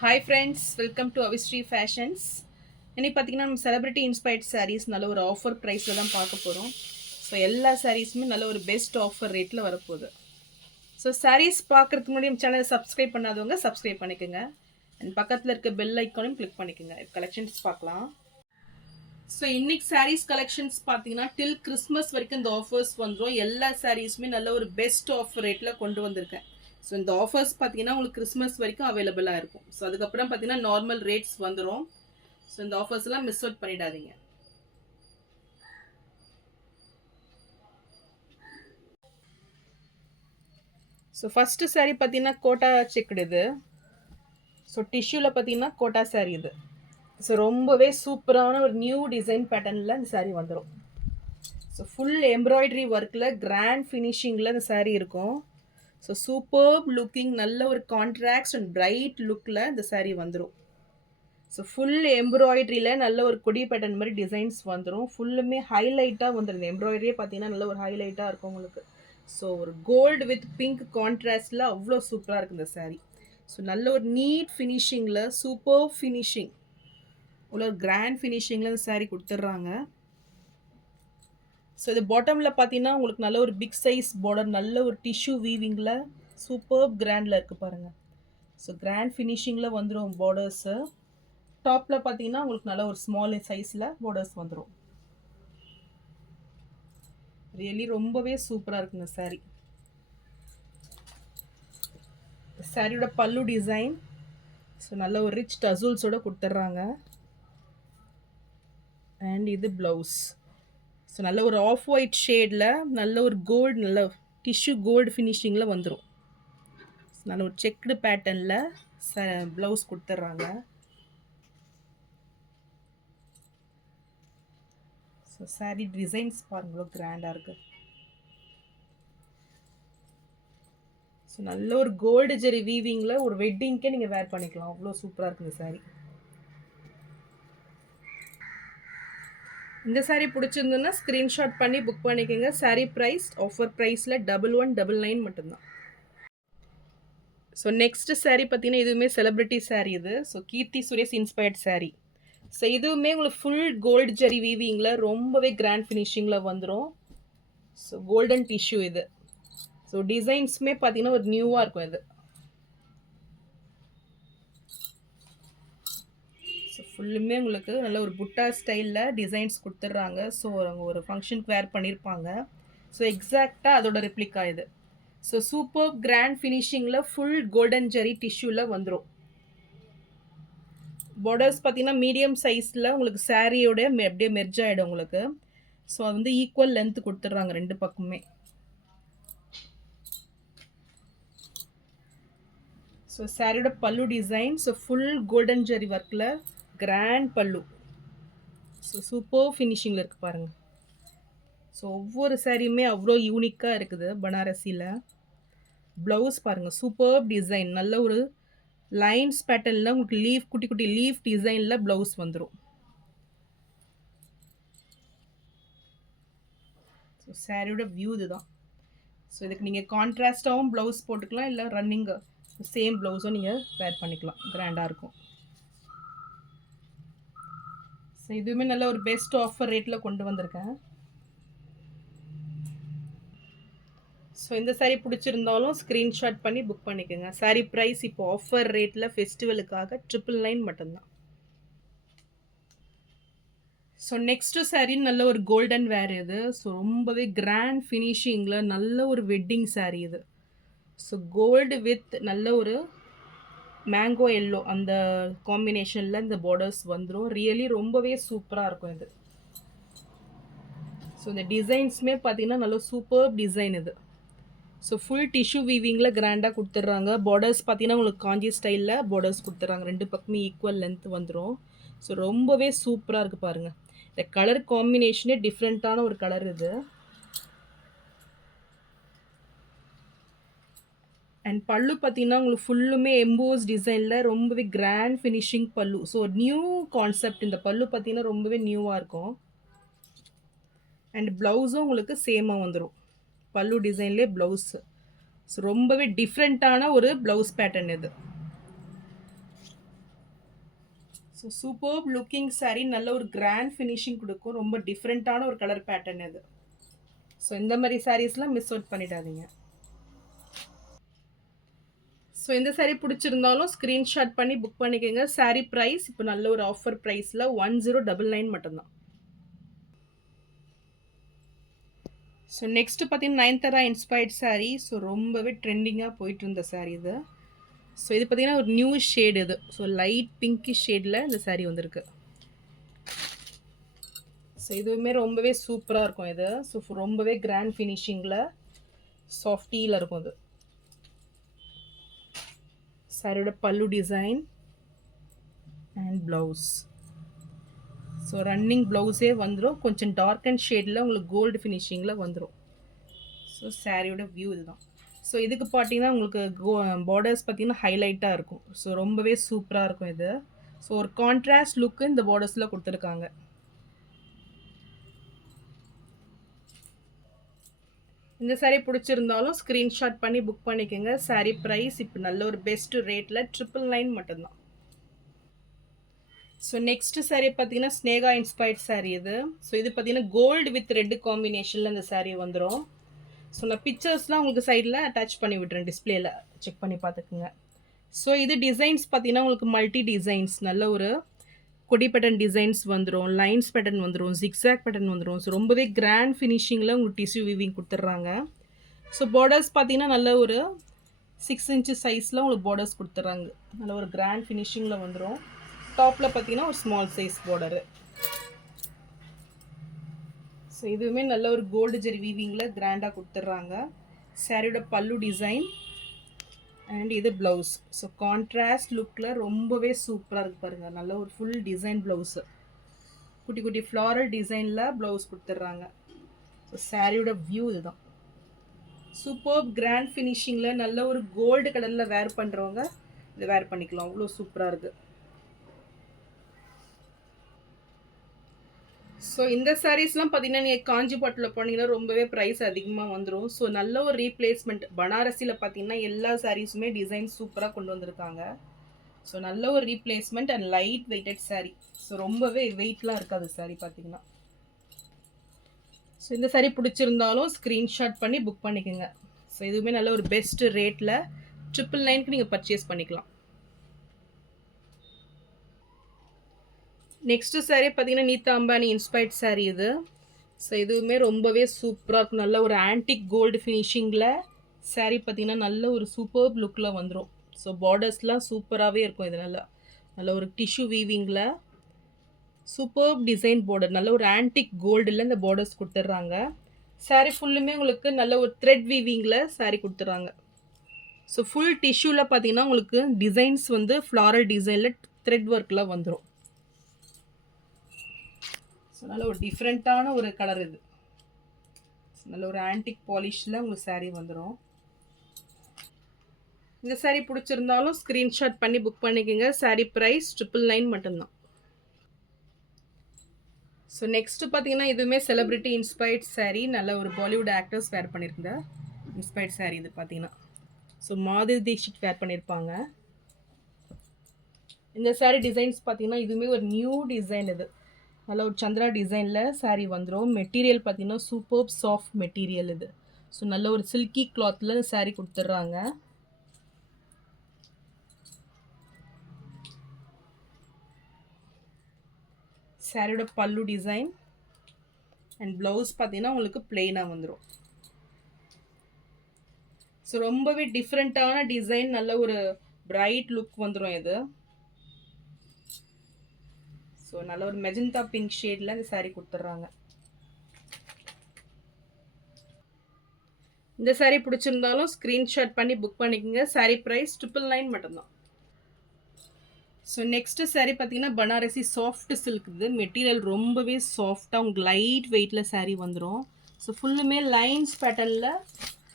Hi friends, welcome to Avisri fashions. இன்னைக்கு பார்த்தீங்கன்னா நம்ம செலிபிரிட்டி இன்ஸ்பயர்ட் சாரீஸ் நல்ல ஒரு ஆஃபர் ப்ரைஸில் தான் பார்க்க போகிறோம். ஸோ எல்லா சாரீஸுமே நல்ல ஒரு பெஸ்ட் ஆஃபர் ரேட்டில் வரப்போகுது. ஸோ சாரீஸ் பார்க்குறதுக்கு முன்னாடி நம்ம சேனலை சப்ஸ்கிரைப் பண்ணாதவங்க சப்ஸ்கிரைப் பண்ணிக்கோங்க. அண்ட் பக்கத்தில் இருக்க பெல் ஐக்கானையும் கிளிக் பண்ணிக்கோங்க. கலெக்ஷன்ஸ் பார்க்கலாம். ஸோ இன்னைக்கு சாரீஸ் கலெக்ஷன்ஸ் பார்த்தீங்கன்னா டில் கிறிஸ்மஸ் வரைக்கும் இந்த ஆஃபர்ஸ் வந்துடும். எல்லா சாரீஸுமே நல்ல ஒரு பெஸ்ட் ஆஃபர் ரேட்டில் கொண்டு வந்திருக்கேன். ஸோ இந்த ஆஃபர்ஸ் பார்த்தீங்கன்னா உங்களுக்கு கிறிஸ்மஸ் வரைக்கும் அவைலபிளாக இருக்கும். ஸோ அதுக்கப்புறம் பார்த்தீங்கன்னா நார்மல் ரேட்ஸ் வந்துடும். ஸோ இந்த ஆஃபர்ஸ் எல்லாம் மிஸ் அவுட் பண்ணிடாதீங்க. ஸோ ஃபஸ்ட்டு சாரீ பார்த்தீங்கன்னா கோட்டா செக்குடு இது. ஸோ டிஷ்யூவில் பார்த்தீங்கன்னா கோட்டா சாரீ இது. ஸோ ரொம்பவே சூப்பரான ஒரு நியூ டிசைன் பேட்டர்னில் இந்த சாரீ வந்துடும். ஸோ ஃபுல் எம்ப்ராய்டரி ஒர்க்கில் கிராண்ட் ஃபினிஷிங்கில் இந்த சாரீ இருக்கும். ஸோ சூப்பர்ப் லுக்கிங், நல்ல ஒரு கான்ட்ராக்ட் அண்ட் பிரைட் லுக்கில் இந்த சாரீ வந்துடும். ஸோ ஃபுல் எம்ப்ராய்டரியில் நல்ல ஒரு கொடி பேட்டர்ன் மாதிரி டிசைன்ஸ் வந்துடும். ஃபுல்லுமே ஹைலைட்டாக வந்துடும். இந்த எம்ப்ராய்டரியே பார்த்தீங்கன்னா நல்ல ஒரு ஹைலைட்டாக இருக்கும் உங்களுக்கு. ஸோ ஒரு கோல்டு வித் பிங்க் கான்ட்ராஸ்டில் அவ்வளோ சூப்பராக இருக்குது இந்த சாரீ. ஸோ நல்ல ஒரு நீட் ஃபினிஷிங்கில் சூப்பர் ஃபினிஷிங் உள்ள ஒரு கிராண்ட் ஃபினிஷிங்கில் இந்த சாரீ கொடுத்துட்றாங்க. ஸோ இது பாட்டமில் பார்த்தீங்கன்னா உங்களுக்கு நல்ல ஒரு பிக் சைஸ் பார்டர், நல்ல ஒரு டிஷ்யூ வீவிங்கில் சூப்பர் கிராண்டில் இருக்குது பாருங்கள். ஸோ கிராண்ட் ஃபினிஷிங்கில் வந்துடும் பார்டர்ஸு. டாப்பில் பார்த்தீங்கன்னா உங்களுக்கு நல்ல ஒரு ஸ்மால் சைஸில் பார்டர்ஸ் வந்துடும். ரியலி ரொம்பவே சூப்பராக இருக்குங்க சாரீ. சாரியோட பல்லு டிசைன் ஸோ நல்ல ஒரு ரிச் டசூல்ஸோடு கொடுத்துட்றாங்க. அண்ட் இது ப்ளவுஸ். ஸோ நல்ல ஒரு ஆஃப் ஒயிட் ஷேடில் நல்ல ஒரு கோல்டு, நல்ல டிஷ்யூ கோல்டு ஃபினிஷிங்கில் வந்துடும். நல்ல ஒரு செக்குடு பேட்டர்னில் ப்ளவுஸ் கொடுத்துட்றாங்க. ஸோ சாரீ டிசைன்ஸ் பாருங்களோ கிராண்டாக இருக்குது. ஸோ நல்ல ஒரு கோல்டு ஜெரி வீவிங்கில் ஒரு வெட்டிங்க்கே நீங்கள் வேர் பண்ணிக்கலாம். அவ்வளோ சூப்பராக இருக்குது சாரீ. இந்த சாரீ பிடிச்சிருந்ததுன்னா ஸ்க்ரீன்ஷாட் பண்ணி புக் பண்ணிக்கோங்க. சாரீ ப்ரைஸ் ஆஃபர் ப்ரைஸில் 1199 மட்டும்தான். ஸோ நெக்ஸ்ட் சாரீ பார்த்தீங்கன்னா இதுவுமே செலிப்ரிட்டி சாரீ இது. So Keerthy Suresh inspired sari. So இதுவுமே உங்களுக்கு ஃபுல் கோல்டு ஜெரி வீவிங்கில் ரொம்பவே கிராண்ட் ஃபினிஷிங்கில் வந்துடும். ஸோ கோல்டன் டிஷ்யூ இது. ஸோ டிசைன்ஸுமே பார்த்தீங்கன்னா ஒரு நியூவாக இருக்கும் இது. ஸோ ஃபுல்லுமே உங்களுக்கு நல்ல ஒரு புட்டா ஸ்டைலில் டிசைன்ஸ் கொடுத்துட்றாங்க. ஸோ அவங்க ஒரு ஃபங்க்ஷனுக்கு வேர் பண்ணியிருப்பாங்க. ஸோ எக்ஸாக்டாக அதோட ரிப்ளிகா இது. ஸோ சூப்பர் கிராண்ட் ஃபினிஷிங்கில் ஃபுல் கோல்டன் ஜெரி டிஷ்யூவில் வந்துடும். பார்டர்ஸ் பார்த்தீங்கன்னா மீடியம் சைஸில் உங்களுக்கு சாரியோட அப்படியே மெர்ஜ் ஆகிடும் உங்களுக்கு. ஸோ அது வந்து ஈக்குவல் லென்த் கொடுத்துட்றாங்க ரெண்டு பக்கமே. ஸோ சாரியோட பல்லு டிசைன் ஸோ ஃபுல் கோல்டன் ஜெரி ஒர்க்கில் கிராண்ட் பல்லு. ஸோ சூப்பர் ஃபினிஷிங்கில் இருக்குது பாருங்கள். ஸோ ஒவ்வொரு சாரியுமே அவ்வளோ யூனிக்காக இருக்குது பனாரசியில். ப்ளவுஸ் பாருங்கள், சூப்பர் டிசைன், நல்ல ஒரு லைன்ஸ் பேட்டர்னில் உங்களுக்கு லீஃப், குட்டி குட்டி லீஃப் டிசைனில் ப்ளவுஸ் வந்துடும். ஸோ சாரியோட வியூ இதுதான். ஸோ இதுக்கு நீங்கள் கான்ட்ராஸ்டாகவும் ப்ளவுஸ் போட்டுக்கலாம், இல்லை ரன்னிங் சேம் ப்ளவுஸும் நீங்கள் வேர் பண்ணிக்கலாம். கிராண்டாக இருக்கும். ஸோ இதுவுமே நல்ல ஒரு பெஸ்ட் ஆஃபர் ரேட்டில் கொண்டு வந்திருக்கேன். ஸோ இந்த சாரீ பிடிச்சிருந்தாலும் ஸ்க்ரீன்ஷாட் பண்ணி புக் பண்ணிக்கோங்க. சாரீ ப்ரைஸ் இப்போ ஆஃபர் ரேட்டில் ஃபெஸ்டிவலுக்காக 999 மட்டும்தான். ஸோ நெக்ஸ்ட்டு சாரீ நல்ல ஒரு கோல்டன் வேர் இது. ஸோ ரொம்பவே கிராண்ட் ஃபினிஷிங்கில் நல்ல ஒரு வெட்டிங் சாரீ இது. ஸோ கோல்டு வித் நல்ல ஒரு மேங்கோ எல்லோ அந்த காம்பினேஷனில் இந்த பார்டர்ஸ் வந்துடும். ரியலி ரொம்பவே சூப்பராக இருக்கும் இது. ஸோ இந்த டிசைன்ஸுமே பார்த்தீங்கன்னா நல்ல சூப்பர் டிசைன் இது. ஸோ ஃபுல் டிஷ்யூ வீவிங்கில் கிராண்டாக கொடுத்துட்றாங்க. பார்டர்ஸ் பார்த்தீங்கன்னா உங்களுக்கு காஞ்சி ஸ்டைலில் பார்டர்ஸ் கொடுத்துட்றாங்க. ரெண்டு பக்கமே ஈக்குவல் லென்த் வந்துடும். ஸோ ரொம்பவே சூப்பராக இருக்குது பாருங்கள். இந்த கலர் காம்பினேஷனே டிஃப்ரெண்ட்டான ஒரு கலர் இது. அண்ட் பல்லு பார்த்தீங்கன்னா உங்களுக்கு ஃபுல்லுமே எம்போஸ் டிசைனில் ரொம்பவே கிராண்ட் ஃபினிஷிங் பல்லு. So new concept. இந்த பல்லு பார்த்தீங்கன்னா ரொம்பவே நியூவாக இருக்கும். அண்ட் ப்ளவுஸும் உங்களுக்கு சேமாக வந்துடும். பல்லு டிசைன்லேயே ப்ளவுஸு. ஸோ ரொம்பவே டிஃப்ரெண்ட்டான ஒரு ப்ளவுஸ் பேட்டர்ன் இது. ஸோ சூப்பர்ப் லுக்கிங் saree, நல்ல ஒரு கிராண்ட் ஃபினிஷிங் கொடுக்கும். ரொம்ப டிஃப்ரெண்ட்டான ஒரு கலர் பேட்டர்ன் இது. ஸோ இந்த மாதிரி சாரீஸ்லாம் மிஸ் அவுட் பண்ணிடாதீங்க. ஸோ இந்த saree பிடிச்சிருந்தாலும் ஸ்க்ரீன்ஷாட் பண்ணி புக் பண்ணிக்கோங்க. saree ப்ரைஸ் இப்போ நல்ல ஒரு ஆஃபர் ப்ரைஸில் 1099 மட்டும்தான். ஸோ நெக்ஸ்ட் பார்த்தீங்கன்னா நயன்தாரா இன்ஸ்பயர்ட் saree. ஸோ ரொம்பவே ட்ரெண்டிங்காக போயிட்டு இருந்த saree இது. ஸோ இது பார்த்தீங்கன்னா ஒரு நியூ ஷேடு இது. ஸோ லைட் பிங்கி ஷேடில் இந்த saree வந்திருக்கு. ஸோ இதுவுமே ரொம்பவே சூப்பராக இருக்கும் இது. ஸோ ரொம்பவே கிராண்ட் ஃபினிஷிங்கில் சாஃப்டியில் இருக்கும் இது. சாரியோட பல்லு design and blouse. So running ப்ளவுஸே வந்துடும். கொஞ்சம் டார்க் அண்ட் ஷேடில் உங்களுக்கு கோல்டு ஃபினிஷிங்கில் வந்துடும். ஸோ சாரியோட வியூ இதுதான். ஸோ இதுக்கு பார்த்தீங்கன்னா உங்களுக்கு பார்டர்ஸ் பார்த்தீங்கன்னா ஹைலைட்டாக இருக்கும். ஸோ ரொம்பவே சூப்பராக இருக்கும் இது. ஸோ ஒரு கான்ட்ராஸ்ட் லுக்கு இந்த பார்டர்ஸில் கொடுத்துருக்காங்க. இந்த saree பிடிச்சிருந்தாலும் ஸ்க்ரீன்ஷாட் பண்ணி புக் பண்ணிக்கோங்க. saree ப்ரைஸ் இப்போ நல்ல ஒரு பெஸ்ட் ரேட்டில் 999 மட்டும்தான். ஸோ நெக்ஸ்ட் saree பார்த்தீங்கன்னா ஸ்னேகா இன்ஸ்பயர்ட் saree இது. ஸோ இது பார்த்தீங்கன்னா கோல்டு வித் ரெட் காம்பினேஷனில் இந்த saree வந்துடும். ஸோ நான் பிக்சர்ஸ்லாம் உங்களுக்கு சைடில் அட்டாச் பண்ணி விட்றேன், டிஸ்பிளேயில் செக் பண்ணி பார்த்துக்குங்க. ஸோ இது டிசைன்ஸ் பார்த்தீங்கன்னா உங்களுக்கு மல்டி டிசைன்ஸ், நல்ல ஒரு கொடி பேட்டர்ன் டிசைன்ஸ் வந்துடும், லைன்ஸ் பேட்டர்ன் வந்துடும், ஜிக்ஸாக் பேட்டர்ன் வந்துடும். ஸோ ரொம்பவே கிராண்ட் ஃபினிஷிங்கில் உங்களுக்கு டிஷ்யூ வீவிங் கொடுத்துட்றாங்க. ஸோ பார்டர்ஸ் பார்த்தீங்கன்னா நல்ல ஒரு 6 inch சைஸில் உங்களுக்கு பார்டர்ஸ் கொடுத்துட்றாங்க. நல்ல ஒரு கிராண்ட் ஃபினிஷிங்கில் வந்துடும். டாப்பில் பார்த்தீங்கன்னா ஒரு ஸ்மால் சைஸ் பார்டரு. ஸோ இதுவுமே நல்ல ஒரு கோல்டு ஜெரி வீவிங்கில் கிராண்டாக கொடுத்துட்றாங்க. சாரியோட பல்லு டிசைன் அண்ட் இது ப்ளவுஸ். ஸோ கான்ட்ராஸ்ட் லுக்கில் ரொம்பவே சூப்பராக இருக்குது பாருங்கள். நல்ல ஒரு ஃபுல் டிசைன் ப்ளவுஸு, குட்டி குட்டி ஃப்ளாரல் டிசைனில் ப்ளவுஸ் கொடுத்துட்றாங்க. ஸோ சாரியோட வியூ இதுதான். சூப்பர் கிராண்ட் ஃபினிஷிங்கில் நல்ல ஒரு கோல்டு கலரில் வேர் பண்ணுறவங்க இதை வேர் பண்ணிக்கலாம். அவ்வளோ சூப்பராக இருக்குது. ஸோ இந்த சாரீஸ்லாம் பார்த்தீங்கன்னா நீங்கள் காஞ்சிபட்டில் போனீங்கன்னா ரொம்பவே ப்ரைஸ் அதிகமாக வந்துடும். ஸோ நல்ல ஒரு ரீப்ளேஸ்மெண்ட். பனாரசியில் பார்த்தீங்கன்னா எல்லா சாரீஸுமே டிசைன் சூப்பராக கொண்டு வந்திருக்காங்க. ஸோ நல்ல ஒரு replacement and light weighted saree. So ரொம்பவே வெயிட்லாம் இருக்காது saree பார்த்தீங்கன்னா. ஸோ இந்த saree பிடிச்சிருந்தாலும் ஸ்க்ரீன்ஷாட் பண்ணி புக் பண்ணிக்கோங்க. ஸோ இதுவுமே நல்ல ஒரு பெஸ்ட் ரேட்டில் 999க்கு நீங்கள் பர்ச்சேஸ் பண்ணிக்கலாம். நெக்ஸ்ட்டு saree பார்த்தீங்கன்னா நீதா அம்பானி இன்ஸ்பயர்ட் saree இது. ஸோ இதுவுமே ரொம்பவே சூப்பராக இருக்கும். நல்ல ஒரு ஆன்டிக் கோல்டு ஃபினிஷிங்கில் saree பார்த்தீங்கன்னா நல்ல ஒரு சூப்பர்ப் லுக்கில் வந்துடும். ஸோ பார்டர்ஸ்லாம் சூப்பராகவே இருக்கும். இது நல்ல ஒரு டிஷ்யூ வீவிங்கில் சூப்பர்ப் டிசைன் பார்டர், நல்ல ஒரு ஆன்டிக் கோல்டில் இந்த பார்டர்ஸ் கொடுத்துட்றாங்க. saree ஃபுல்லுமே உங்களுக்கு நல்ல ஒரு த்ரெட் வீவிங்கில் saree கொடுத்துட்றாங்க. ஸோ ஃபுல் டிஷ்யூவில் பார்த்தீங்கன்னா உங்களுக்கு டிசைன்ஸ் வந்து ஃப்ளாரல் டிசைனில் த்ரெட் ஒர்க்கில் வந்துடும். ஸோ நல்ல ஒரு டிஃப்ரெண்ட்டான ஒரு கலர் இது. நல்ல ஒரு ஆன்டிக் பாலிஷில் உங்களுக்கு saree வந்துடும். இந்த saree பிடிச்சிருந்தாலும் ஸ்க்ரீன்ஷாட் பண்ணி புக் பண்ணிக்கோங்க. saree ப்ரைஸ் 999 மட்டும்தான். ஸோ நெக்ஸ்ட்டு பார்த்தீங்கன்னா இதுவுமே செலிப்ரிட்டி இன்ஸ்பயர்ட் saree. நல்ல ஒரு பாலிவுட் ஆக்டர்ஸ் வேர் பண்ணியிருந்த இன்ஸ்பயர்ட் saree இது பார்த்தீங்கன்னா. ஸோ மாதுரி தீக்ஷித் வேர் பண்ணியிருப்பாங்க. இந்த saree டிசைன்ஸ் பார்த்தீங்கன்னா இதுவுமே ஒரு நியூ டிசைன். இது நல்ல ஒரு சந்திரா டிசைனில் saree வந்துடும். மெட்டீரியல் பார்த்தீங்கன்னா சூப்பர் சாஃப்ட் மெட்டீரியல் இது. ஸோ நல்ல ஒரு சில்கி கிளாத்தில் saree கொடுத்துட்றாங்க. சாரியோட பல்லு டிசைன் அண்ட் ப்ளவுஸ் பார்த்தீங்கன்னா உங்களுக்கு பிளெயினாக வந்துடும். ஸோ ரொம்பவே டிஃப்ரெண்ட்டான டிசைன், நல்ல ஒரு பிரைட் லுக் வந்துடும் இது. ஸோ நல்ல ஒரு மெஜந்தா பிங்க் ஷேடில் இந்த saree கொடுத்துட்றாங்க. இந்த saree பிடிச்சிருந்தாலும் ஸ்க்ரீன்ஷாட் பண்ணி புக் பண்ணிக்கோங்க. saree ப்ரைஸ் 999 மட்டும்தான். ஸோ நெக்ஸ்ட்டு saree பார்த்தீங்கன்னா பனாரசி சாஃப்ட் சில்க். இது மெட்டீரியல் ரொம்பவே சாஃப்டாக உங்களுக்கு லைட் வெயிட்டில் saree வந்துடும். ஸோ ஃபுல்லுமே லைன்ஸ் பேட்டர்னில்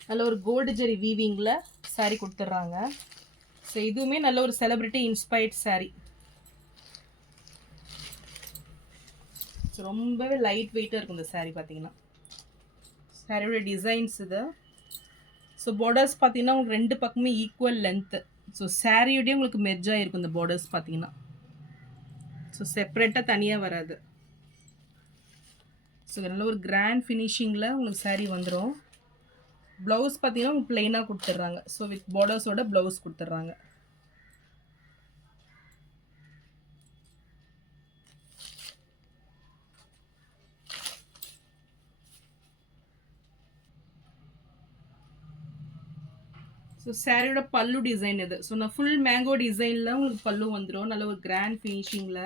நல்ல ஒரு கோல்டு ஜெரி வீவிங்கில் saree கொடுத்துட்றாங்க. ஸோ இதுவுமே நல்ல ஒரு செலிப்ரிட்டி இன்ஸ்பயர்ட் saree. ஸோ ரொம்பவே லைட் வெயிட்டாக இருக்கும் இந்த saree பார்த்தீங்கன்னா. சாரியோட டிசைன்ஸ் இது. ஸோ பார்டர்ஸ் பார்த்தீங்கன்னா உங்களுக்கு ரெண்டு பக்கமே ஈக்குவல் லென்த்து. ஸோ சாரியோடய உங்களுக்கு மெர்ஜாக இருக்கும் இந்த பார்டர்ஸ் பார்த்தீங்கன்னா. ஸோ செப்பரேட்டாக தனியாக வராது. ஸோ நல்ல ஒரு கிராண்ட் ஃபினிஷிங்கில் உங்களுக்கு saree வந்துடும். ப்ளவுஸ் பார்த்தீங்கன்னா உங்களுக்கு ப்ளைனாக கொடுத்துட்றாங்க. ஸோ வித் பார்டர்ஸோட ப்ளவுஸ் கொடுத்துட்றாங்க. ஸோ சாரியோட பல்லு டிசைன் இது. ஸோ நான் ஃபுல் மேங்கோ டிசைனில் உங்களுக்கு பல்லு வந்துடும். நல்ல ஒரு கிராண்ட் ஃபினிஷிங்கில்.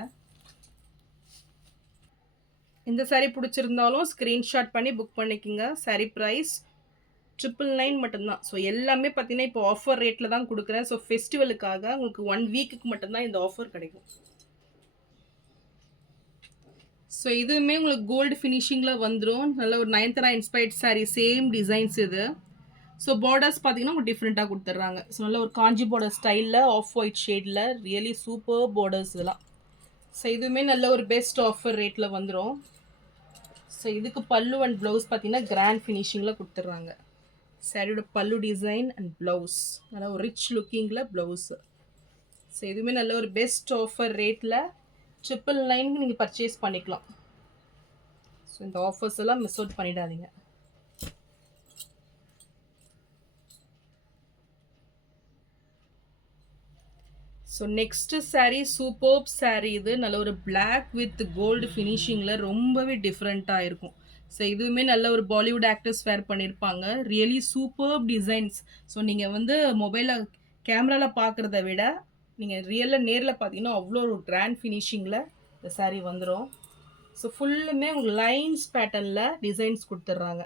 இந்த saree பிடிச்சிருந்தாலும் ஸ்க்ரீன்ஷாட் பண்ணி புக் பண்ணிக்கோங்க. saree ப்ரைஸ் 999 மட்டும்தான். ஸோ எல்லாமே பார்த்தீங்கன்னா இப்போ ஆஃபர் ரேட்டில் தான் கொடுக்குறேன். ஸோ ஃபெஸ்டிவலுக்காக உங்களுக்கு 1 வீக்குக்கு மட்டும்தான் இந்த ஆஃபர் கிடைக்கும். ஸோ இதுவுமே உங்களுக்கு கோல்டு ஃபினிஷிங்கில் வந்துடும். நல்ல ஒரு Nayanthara inspired saree, same designs இது. ஸோ பார்டர்ஸ் பார்த்தீங்கன்னா உங்களுக்கு டிஃப்ரெண்ட்டாக கொடுத்துட்றாங்க. ஸோ நல்ல ஒரு காஞ்சி பார்டர் ஸ்டைலில் ஆஃப் ஒயிட் ஷேடில் ரியலி சூப்பர் பார்டர்ஸ் இதெல்லாம். ஸோ இதுவுமே நல்ல ஒரு பெஸ்ட் ஆஃபர் ரேட்டில் வந்துடும். ஸோ இதுக்கு பல்லு அண்ட் ப்ளவுஸ் பார்த்தீங்கன்னா கிராண்ட் ஃபினிஷிங்கில் கொடுத்துட்றாங்க. சாரியோட பல்லு டிசைன் அண்ட் ப்ளவுஸ் நல்லா ஒரு ரிச் லுக்கிங்கில் ப்ளவுஸு. ஸோ இதுவுமே நல்ல ஒரு பெஸ்ட் ஆஃபர் ரேட்டில் 999 நீங்கள் பர்ச்சேஸ் பண்ணிக்கலாம். ஸோ இந்த ஆஃபர்ஸ் எல்லாம் மிஸ் அவுட் பண்ணிடாதீங்க. So next saree superb saree இது. நல்ல ஒரு பிளாக் வித் கோல்டு ஃபினிஷிங்கில் ரொம்பவே டிஃப்ரெண்ட்டாக இருக்கும். ஸோ இதுவுமே நல்ல ஒரு பாலிவுட் ஆக்டர்ஸ் வேர் பண்ணியிருப்பாங்க. Really superb designs. ஸோ நீங்கள் வந்து மொபைலில் கேமராவில் பார்க்குறத விட நீங்கள் ரியலில் நேரில் பார்த்தீங்கன்னா அவ்வளோ ஒரு கிராண்ட் ஃபினிஷிங்கில் இந்த saree வந்துடும். ஸோ ஃபுல்லுமே உங்களுக்கு லைன்ஸ் பேட்டர்னில் டிசைன்ஸ் கொடுத்துட்றாங்க.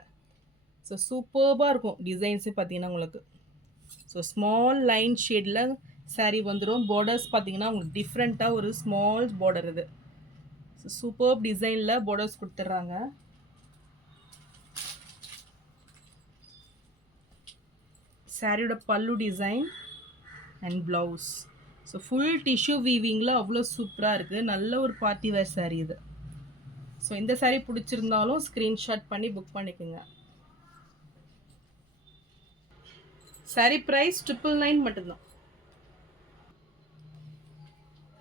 ஸோ சூப்பர்பாக இருக்கும் டிசைன்ஸு பார்த்தீங்கன்னா உங்களுக்கு. ஸோ ஸ்மால் லைன் ஷேடில் saree வந்துடும். பார்டர்ஸ் பார்த்தீங்கன்னா உங்களுக்கு டிஃப்ரெண்ட்டாக ஒரு ஸ்மால் பார்டர் இது. ஸோ சூப்பர்ப் டிசைனில் பார்டர்ஸ் கொடுத்துட்றாங்க. சாரியோட பல்லு design and blouse. So full tissue வீவிங்கில் அவ்வளோ சூப்பராக இருக்குது. நல்ல ஒரு பார்ட்டி வேர் saree இது. ஸோ இந்த saree பிடிச்சிருந்தாலும் ஸ்க்ரீன்ஷாட் பண்ணி புக் பண்ணிக்கோங்க. saree ப்ரைஸ் 999 மட்டும்தான்.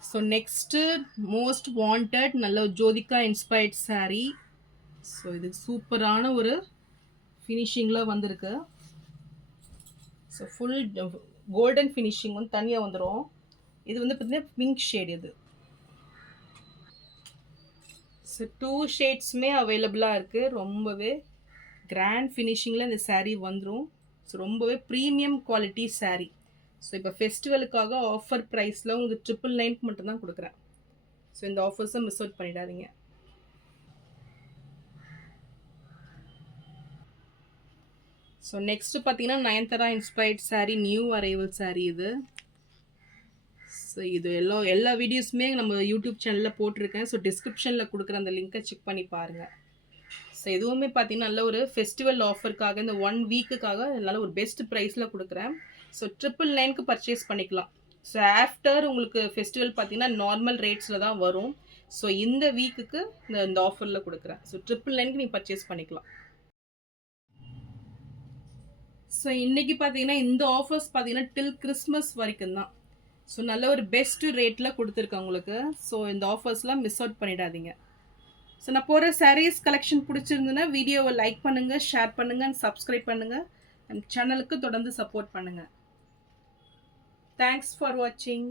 ஸோ நெக்ஸ்ட்டு மோஸ்ட் வாண்டட் நல்ல ஜோதிகா இன்ஸ்பைர்ட் saree. ஸோ இது சூப்பரான ஒரு ஃபினிஷிங்கில் வந்திருக்கு. ஸோ ஃபுல் கோல்டன் ஃபினிஷிங் வந்து தனியாக வந்துடும். இது வந்து பார்த்தீங்கன்னா பிங்க் ஷேட் இது. ஸோ 2 ஷேட்ஸுமே அவைலபிளாக இருக்குது. ரொம்பவே கிராண்ட் ஃபினிஷிங்கில் இந்த saree வந்துடும். ஸோ ரொம்பவே ப்ரீமியம் குவாலிட்டி saree. ஸோ இப்போ ஃபெஸ்டிவலுக்காக ஆஃபர் ப்ரைஸில் உங்களுக்கு 999 மட்டும்தான் கொடுக்குறேன். ஸோ இந்த ஆஃபர்ஸை மிஸ் அவுட் பண்ணிடாதீங்க. ஸோ நெக்ஸ்ட்டு பார்த்தீங்கன்னா Nayanthara inspired saree, new arrival saree இது. ஸோ இது எல்லா வீடியோஸுமே நம்ம யூடியூப் சேனலில் போட்டிருக்கேன். ஸோ டிஸ்கிரிப்ஷனில் கொடுக்குற அந்த லிங்க்கை செக் பண்ணி பாருங்கள். ஸோ எதுவுமே பார்த்தீங்கன்னா நல்ல ஒரு ஃபெஸ்டிவல் ஆஃபருக்காக இந்த 1 வீக்குக்காக நல்ல ஒரு பெஸ்ட் ப்ரைஸில் கொடுக்குறேன். ஸோ 999க்கு பர்ச்சேஸ் பண்ணிக்கலாம். ஸோ ஆஃப்டர் உங்களுக்கு ஃபெஸ்டிவல் பார்த்தீங்கன்னா நார்மல் ரேட்ஸில் தான் வரும். ஸோ இந்த வீக்குக்கு இந்த ஆஃபரில் கொடுக்குறேன். ஸோ 999க்கு நீங்கள் பர்ச்சேஸ் பண்ணிக்கலாம். ஸோ இன்றைக்கி பார்த்தீங்கன்னா இந்த ஆஃபர்ஸ் பார்த்தீங்கன்னா டில் கிறிஸ்மஸ் வரைக்கும் தான். ஸோ நல்ல ஒரு பெஸ்ட்டு ரேட்டில் கொடுத்துருக்கேன் உங்களுக்கு. ஸோ இந்த ஆஃபர்ஸ்லாம் மிஸ் அவுட் பண்ணிடாதீங்க. ஸோ நான் போகிற சாரீஸ் கலெக்ஷன் பிடிச்சிருந்துன்னா வீடியோவை லைக் பண்ணுங்கள், ஷேர் பண்ணுங்கள் அண்ட் சப்ஸ்கிரைப் பண்ணுங்கள். அண்ட் சேனலுக்கு தொடர்ந்து சப்போர்ட் பண்ணுங்கள். தேங்க்ஸ் ஃபார் வாட்சிங்.